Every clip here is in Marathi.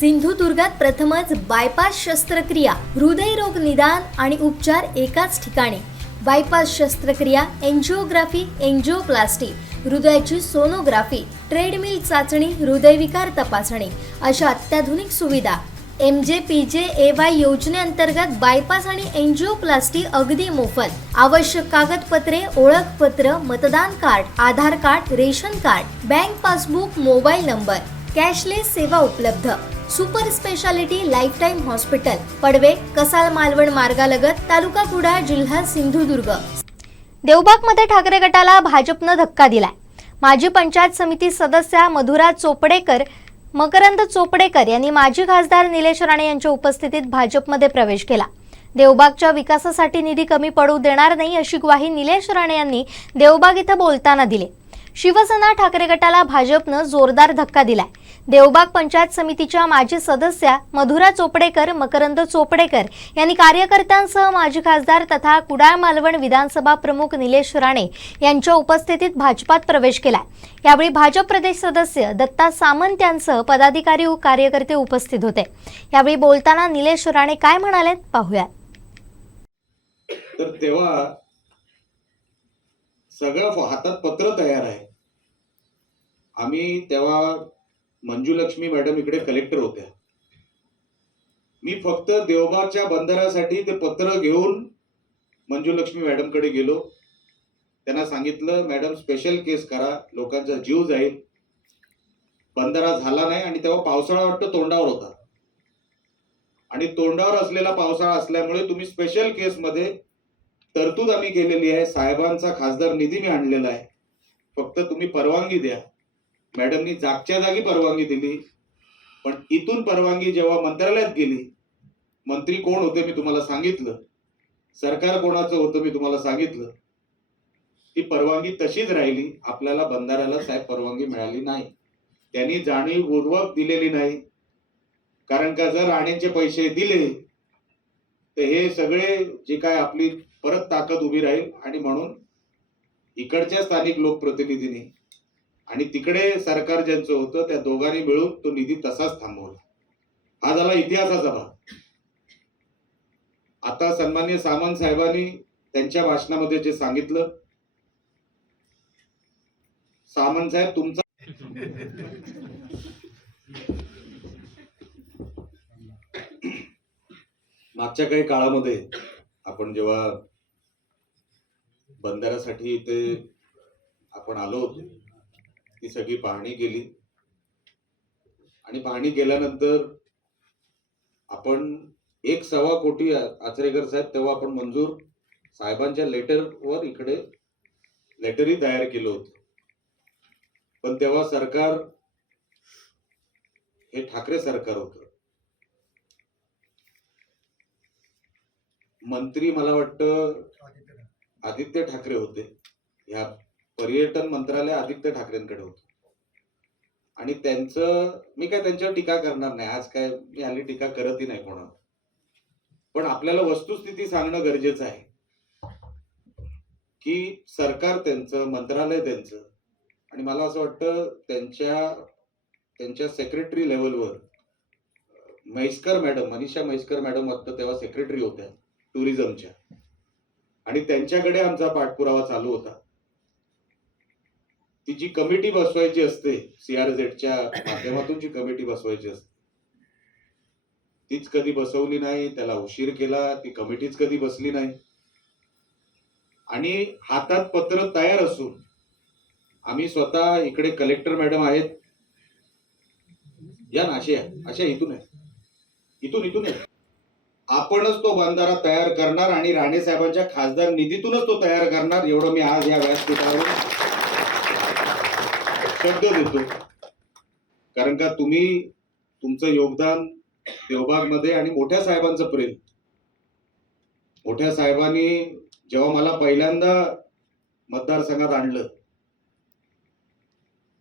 सिंधुदुर्गात प्रथमच बायपास शस्त्रक्रिया, हृदयरोग निदान आणि उपचार एकाच ठिकाणी. बायपास शस्त्रक्रिया, एंजिओग्राफी, एंजिओप्लास्टी, हृदयाची सोनोग्राफी, ट्रेडमिल चाचणी, हृदयविकार तपासणी अशा अत्याधुनिक सुविधा. MJPJAY योजनेअंतर्गत बायपास आणि एंजिओप्लास्टी अगदी मोफत. आवश्यक कागदपत्रे, ओळखपत्र, मतदान card, Aadhaar card, ration card, bank passbook, mobile number. Cashless सेवा उपलब्ध. Super speciality lifetime hospital, Padave, Kasal Malvan मार्गालगत, तालुका कुडाळ, जिल्हा सिंधुदुर्ग. देवबागमध्ये ठाकरे गटाला भाजपनं धक्का दिलाय. माजी पंचायत समिती सदस्या मधुरा चोपडेकर, मकरंद चोपडेकर यांनी माजी खासदार निलेश राणे यांच्या उपस्थितीत भाजपमध्ये प्रवेश केला. देवबागच्या विकासासाठी निधी कमी पडू देणार नाही अशी ग्वाही निलेश राणे यांनी देवबाग इथं बोलताना दिली. शिवसेना ठाकरे गटाला भाजपनं जोरदार धक्का दिलाय. देवबाग पंचायत समितीच्या माजी सदस्या मधुरा चोपडेकर, मकरंद चोपडेकर यांनी कार्यकर्त्यांसह माजी खासदार तथा कुडाळ मालवण विधानसभा प्रमुख निलेश राणे यांच्या उपस्थितीत भाजपात प्रवेश केलाय. यावेळी भाजप प्रदेश सदस्य दत्ता सामंत यांसह पदाधिकारी व कार्यकर्ते उपस्थित होते. यावेळी बोलताना निलेश राणे काय म्हणाले पाहूया. तर तेव्हा सगळं हातात पत्र तयार आहे. आम्ही तेव्हा मंजुलक्ष्मी मॅडम इकडे कलेक्टर होत्या. मी फक्त देवबागच्या बंदरासाठी ते पत्र घेऊन मंजुलक्ष्मी मॅडम कडे गेलो. त्यांना सांगितलं, मॅडम स्पेशल केस करा, लोकांचा जीव जाईल. बंदरा झाला नाही आणि तेव्हा पावसाळा वाटतं तोंडावर होता आणि तोंडावर असलेला पावसाळा असल्यामुळे तुम्ही स्पेशल केस मध्ये तरतूद आम्ही केलेली आहे. साहेबांचा खासदार निधी मी आणलेला आहे, फक्त तुम्ही परवानगी द्या. मॅडमनी जागच्या जागी परवानगी दिली. पण इथून परवानगी जेव्हा मंत्रालयात गेली, मंत्री कोण होते मी तुम्हाला सांगितलं, सरकार कोणाचं होतं मी तुम्हाला सांगितलं, ती परवानगी तशीच राहिली. आपल्याला बंधाऱ्याला साहेब परवानगी मिळाली नाही. त्यांनी जाणीवपूर्वक दिलेली नाही. कारण का जर राणेंचे पैसे दिले तर हे सगळे जे काय आपली परत ताकद उभी राहील आणि म्हणून इकडच्या स्थानिक लोकप्रतिनिधींनी आणि तिकडे सरकार ज्यांचं होतं त्या दोघांनी मिळून तो निधी तसाच थांबवला. हा झाला इतिहासाचा भाग. आता सन्माननीय सामंत साहेबांनी त्यांच्या भाषणामध्ये जे सांगितलं, सामंत साहेब तुमचा मागच्या काही काळामध्ये आपण जेव्हा बंधाऱ्यासाठी इथे आपण आलो होतो, ती सगळी पाहणी केली आणि पाहणी केल्यानंतर आपण 1.25 कोटी आचरेकर साहेब तेव्हा आपण मंजूर साहेबांच्या लेटरवर इकडे लेटरही तयार केलं होतं. पण तेव्हा सरकार हे ठाकरे सरकार होतं. मंत्री मला वाटतं आदित्य ठाकरे होते. ह्या पर्यटन मंत्रालय आदित्य ठाकरेंकडे होतं आणि त्यांचं मी काय त्यांच्यावर टीका करणार नाही. आज काय मी हल्ली टीका करतही नाही कोणावर. पण आपल्याला वस्तुस्थिती सांगणं गरजेचं आहे की सरकार त्यांचं, मंत्रालय त्यांचं, आणि मला असं वाटतं त्यांच्या सेक्रेटरी लेवलवर म्हैसकर मॅडम, मनीषा म्हैसकर मॅडम आता तेव्हा सेक्रेटरी होत्या टुरिझमच्या, आणि त्यांच्याकडे आमचा पाठपुरावा चालू होता. ती जी कमिटी बसवायची असते, CRZच्या माध्यमातून जी कमिटी बसवायची असते, तीच कधी बसवली नाही. त्याला उशीर केला, ती कमिटीच कधी बसली नाही. आणि हातात पत्र तयार असून आम्ही स्वतः इकडे कलेक्टर मॅडम आहेत, या ना, अशा इथून आहे, इथून आहे. आपणच तो बंधारा तयार करणार आणि राणे साहेबांच्या खासदार निधीतूनच तो तयार करणार, एवढं मी आज या व्यासपीठावर शब्द देतो. कारण का तुम्ही तुमचं योगदान देवबागमध्ये आणि मोठ्या साहेबांचं प्रेम, मोठ्या साहेबांनी जेव्हा मला पहिल्यांदा मतदारसंघात आणलं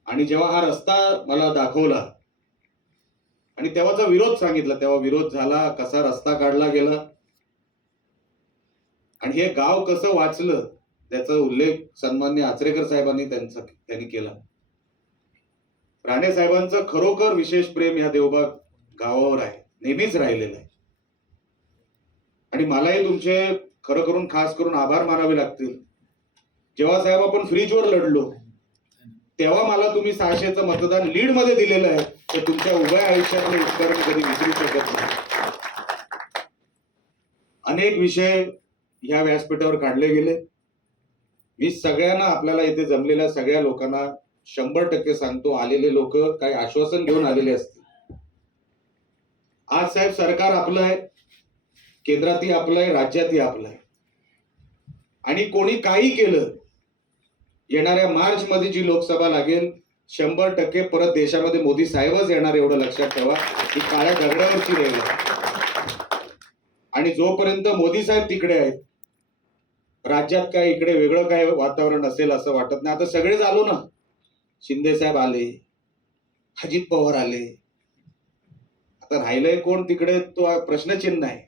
आणि जेव्हा हा रस्ता मला दाखवला आणि तेव्हाचा विरोध सांगितला, तेव्हा विरोध झाला, कसा रस्ता काढला गेला आणि हे गाव कसं वाचलं त्याचा उल्लेख सन्माननीय आचरेकर साहेबांनी त्यांनी केला. राणे साहेबांचं खरोखर विशेष प्रेम या देवबाग गावावर आहे, नेहमीच राहिलेलं आहे. आणि मलाही तुमचे खरं करून खास करून आभार मानावे लागतील. जेव्हा साहेब आपण फ्रीजवर लढलो तेव्हा मला तुम्ही 600चं मतदान लीड मध्ये दिलेलं आहे, तर तुमच्या उभ्या आयुष्यातले उपकार मी कधी विसरू शकत नाही. अनेक विषय ह्या व्यासपीठावर काढले गेले. मी सगळ्यांना, आपल्याला इथे जमलेल्या सगळ्या लोकांना 100% सांगतो, आलेले लोक काही आश्वासन घेऊन आलेले असतील. आज साहेब सरकार आपलं आहे, केंद्रातही आपलं आहे, राज्यातही आपलं आहे. आणि कोणी काही केलं, येणाऱ्या मार्च मध्ये जी लोकसभा लागेल 100% परत देशामध्ये मोदी साहेबच येणार, एवढं लक्षात ठेवा. ही काळ्या दगडावरची रेल आहे. आणि जोपर्यंत मोदी साहेब तिकडे आहेत, राज्यात काय इकडे वेगळं काय वातावरण असेल असं वाटत नाही. आता सगळेच आलो ना, शिंदे साहेब आले, अजित पवार आले, आता राहिलंय कोण तिकडे तो प्रश्नचिन्ह आहे.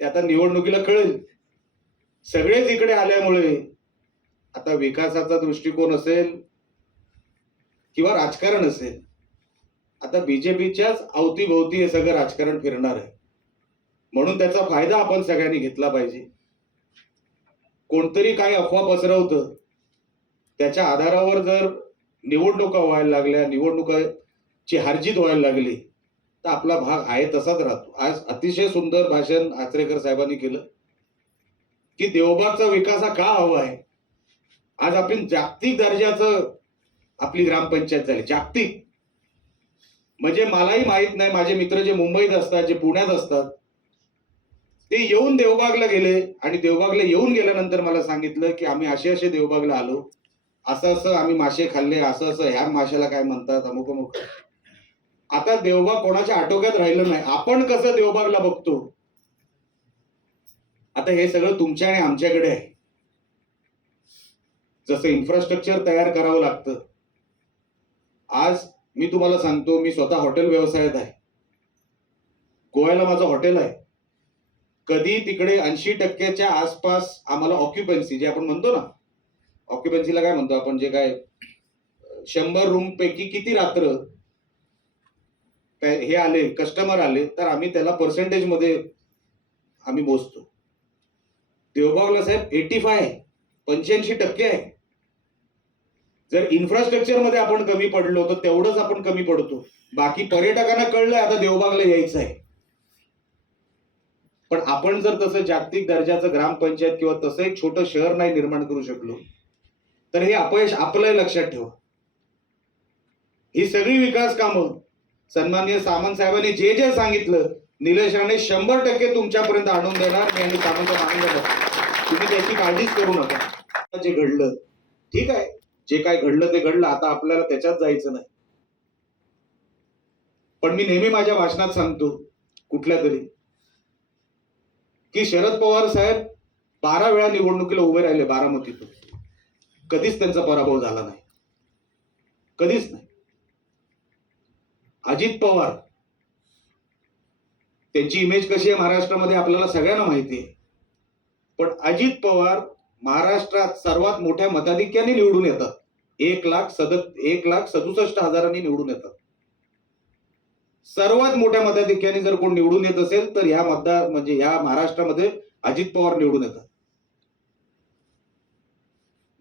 ते आता निवडणुकीला कळेल. सगळेच इकडे आल्यामुळे आता विकासाचा दृष्टिकोन असेल किंवा राजकारण असेल, आता बीजेपीच्याच अवतीभोवती हे सगळं राजकारण फिरणार आहे. म्हणून त्याचा फायदा आपण सगळ्यांनी घेतला पाहिजे. कोणतरी काही अफवा पसरवतं, त्याच्या आधारावर जर निवडणुका व्हायला लागल्या, निवडणुकाची हारजीत व्हायला लागली, तर आपला भाग आहे तसाच राहतो. आज अतिशय सुंदर भाषण आचरेकर साहेबांनी केलं की देवबागचा विकास हा का हवा आहे. आज आपण जागतिक दर्जाचं आपली ग्रामपंचायत झाली, जागतिक. म्हणजे मलाही माहित नाही, माझे मित्र जे मुंबईत असतात, जे पुण्यात असतात, ते येऊन देवबागला गेले आणि देवबागला येऊन गेल्यानंतर मला सांगितलं की आम्ही असे देवबागला आलो, असं आम्ही मासे खाल्ले, असं ह्या माशाला काय म्हणतात, अमुक अमुक. आता देवबाग कोणाच्या आटोक्यात राहिलं नाही. आपण कसं देवबागला बघतो, आता हे सगळं तुमच्या आणि आमच्याकडे आहे. जसं इन्फ्रास्ट्रक्चर तयार करावं लागतं. आज मी तुम्हाला सांगतो, मी स्वतः हॉटेल व्यवसायात आहे. गोव्याला माझं हॉटेल आहे. कधी तिकडे 80%च्या आसपास आम्हाला ऑक्युपन्सी, जे आपण म्हणतो ना, ऑक्युपन्सीला काय म्हणतो आपण, जे काय 100 रूम पैकी किती रात्र काय हे आले, कस्टमर आले, तर आम्ही त्याला पर्सेंटेज मध्ये आम्ही मोजतो. देवबागला साहेब 85% आहे. जर इन्फ्रास्ट्रक्चर मध्ये आपण कमी पडलो तर तेवढंच आपण कमी पडतो. बाकी पर्यटकांना कळलंय आता देवबागला यायचं आहे. पण आपण जर तसं जागतिक दर्जाचं ग्रामपंचायत किंवा तसं एक छोटं शहर नाही निर्माण करू शकलो, तर हे अपयश आपलं लक्षात ठेवा. ही सगळी विकास कामं सन्माननीय सामंत साहेबांनी जे जे सांगितलं, निलेश राणे 100% तुमच्यापर्यंत आणून देणार. मी आणि सामंत मानून देणार, तुम्ही त्याची काळजीच करू नका. जे घडलं ठीक आहे, जे काय घडलं ते घडलं, आता आपल्याला त्याच्यात जायचं नाही. पण मी नेहमी माझ्या भाषणात सांगतो कुठल्या तरी, की शरद पवार साहेब 12 वेळा निवडणुकीला उभे राहिले बारामतीतून, कधीच त्यांचा पराभव झाला नाही, कधीच नाही. अजित पवार, त्यांची इमेज कशी आहे महाराष्ट्रामध्ये आपल्याला सगळ्यांना माहिती आहे. पण अजित पवार महाराष्ट्रात सर्वात मोठ्या मताधिक्याने निवडून येतात. 1,67,000 निवडून येतात. सर्वात मोठ्या मताधिक्याने जर कोण निवडून येत असेल तर या मतदार म्हणजे या महाराष्ट्रामध्ये अजित पवार निवडून येतात.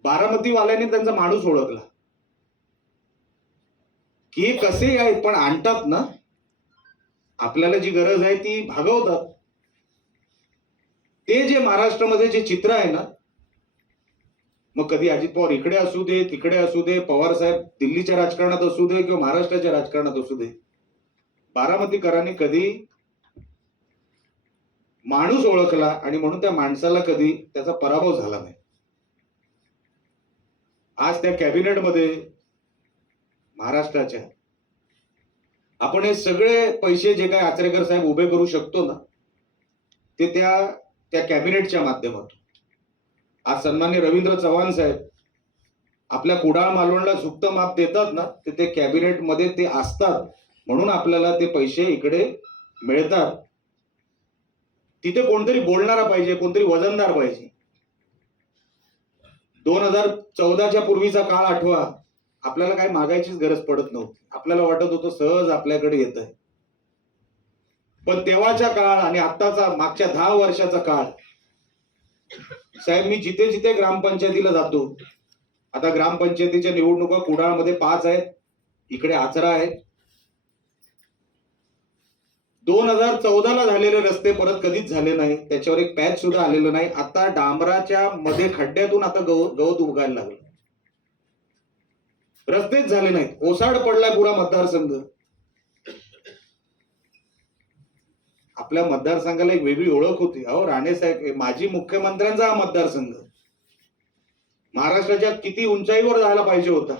बारामतीवाल्यांनी त्यांचा माणूस ओळखला की कसे आहेत, पण आणतात ना, आपल्याला जी गरज आहे ती भागवतात. ते जे महाराष्ट्रामध्ये जे चित्र आहे ना, मग कधी अजित पवार इकडे असू दे, तिकडे असू दे, पवार साहेब दिल्लीच्या राजकारणात असू दे किंवा महाराष्ट्राच्या राजकारणात असू दे, बारामतीकरांनी कधी माणूस ओळखला आणि म्हणून त्या माणसाला कधी त्याचा पराभव झाला नाही. आज त्या कॅबिनेटमध्ये महाराष्ट्राच्या आपण हे सगळे पैसे जे काही आचरेकर साहेब उभे करू शकतो ना, ते त्या कॅबिनेटच्या माध्यमातून. आज सन्माननीय रवींद्र चव्हाण साहेब आपल्या कुडाळ मालवणला झुकतं माप देतात ना, ते कॅबिनेटमध्ये ते असतात, म्हणून आपल्याला ते पैसे इकडे मिळतात. तिथे कोणतरी बोलणारा पाहिजे, कोणतरी वजनदार पाहिजे. 2014च्या पूर्वीचा काळ आठवा, आपल्याला काय मागायचीच गरज पडत नव्हती. आपल्याला वाटत होतं सहज आपल्याकडे येत आहे. पण तेव्हाचा काळ आणि आत्ताचा मागच्या 10 वर्षाचा काळ, साहेब मी जिथे जिथे ग्रामपंचायतीला जातो, आता ग्रामपंचायतीच्या निवडणुका कुडाळमध्ये 5 आहेत, इकडे आचरा आहे. 2014ला झालेले रस्ते परत कधीच झाले नाही, त्याच्यावर एक पॅच सुद्धा आलेलं नाही. आता डांबराच्या मध्ये खड्ड्यातून आता गवत उगायला लागलं, रस्तेच झाले नाहीत. ओसाड पडलाय पुरा मतदारसंघ. आपल्या मतदारसंघाला एक वेगळी ओळख होती. अहो राणे साहेब, माजी मुख्यमंत्र्यांचा हा मतदारसंघ महाराष्ट्राच्या किती उंचाईवर जायला पाहिजे होता.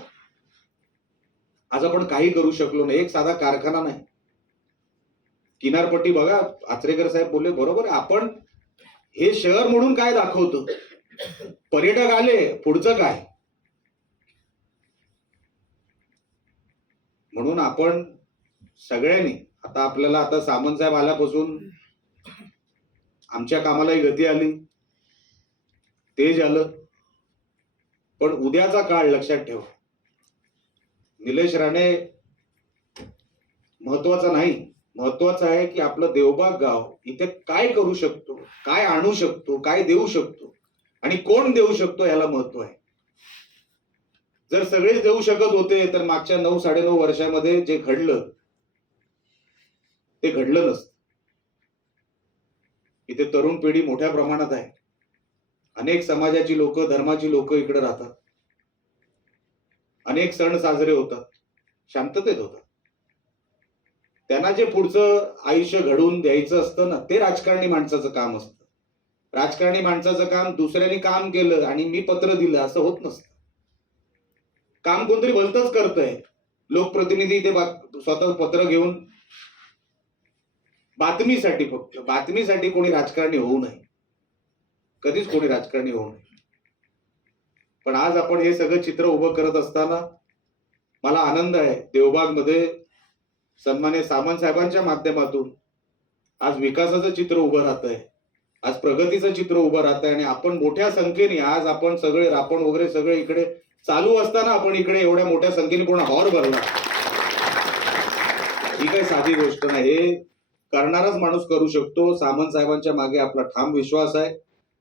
आज आपण काही करू शकलो नाही. एक साधा कारखाना नाही. किनारपट्टी बघा, आचरेकर साहेब बोलले बरोबर, आपण हे शहर म्हणून काय दाखवतो, पर्यटक आले पुढचं काय. म्हणून आपण सगळ्यांनी आता आपल्याला आता सामंत साहेब आल्यापासून आमच्या कामालाही गती आली, तेज आलं. पण उद्याचा काळ लक्षात ठेवा, निलेश राणे महत्वाचा नाही. महत्वाचं आहे की आपलं देवबाग गाव इथे काय करू शकतो, काय आणू शकतो, काय देऊ शकतो आणि कोण देऊ शकतो याला महत्व आहे. जर सगळेच देऊ शकत होते तर मागच्या 9-9.5 वर्षामध्ये जे घडलं ते घडलं नसतं. इथे तरुण पिढी मोठ्या प्रमाणात आहे. अनेक समाजाची लोक, धर्माची लोक इकडे राहतात. अनेक सण साजरे होतात, शांततेत होतात. त्यांना जे पुढचं आयुष्य घडवून द्यायचं असतं ना, ते राजकारणी माणसाचं काम असतं. राजकारणी माणसाचं काम दुसऱ्यांनी काम केलं आणि मी पत्र दिलं असं होत नसतं. काम कोणतरी भलतंच करतंय. लोकप्रतिनिधी ते स्वतः पत्र घेऊन बातमीसाठी, फक्त बातमीसाठी कोणी राजकारणी होऊ नये, कधीच कोणी राजकारणी होऊ नये. पण आज आपण हे सगळं चित्र उभं करत असताना मला आनंद आहे, देवबाग मध्ये सन्मान्य सामंत साहेबांच्या माध्यमातून आज विकासाचं चित्र उभं राहत आहे, आज प्रगतीचं चित्र उभं राहत आहे. आणि आपण मोठ्या संख्येने आज आपण सगळे रापण वगैरे सगळे इकडे चालू असताना आपण इकडे एवढ्या मोठ्या संख्येने पूर्ण हॉर भरला. ही काही साधी गोष्ट नाही, हे करणाराच माणूस करू शकतो. सामंत साहेबांच्या मागे आपला ठाम विश्वास आहे,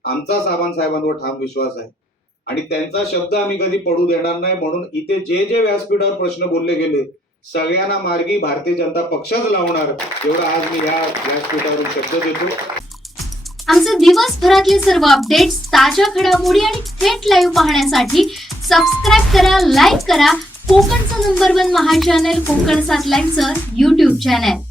आमचा सामंत साहेबांवर ठाम विश्वास आहे आणि त्यांचा शब्द आम्ही कधी पडू देणार नाही. म्हणून इथे जे जे व्यासपीठावर प्रश्न बोलले गेले सगळ्यांना मार्गी भारतीय जनता पक्षच लावणार, एवढा आज मी या व्यासपीठावरून शब्द देतो. आमचे दिवसभरातले सर्व अपडेट्स, ताज्या घडामोडी आणि थेट लाईव्ह पाहण्यासाठी सबस्क्राईब करा, लाईक करा कोकणचं नंबर 1 महा चॅनल कोकण 7 लाईव्हचं YouTube चॅनल.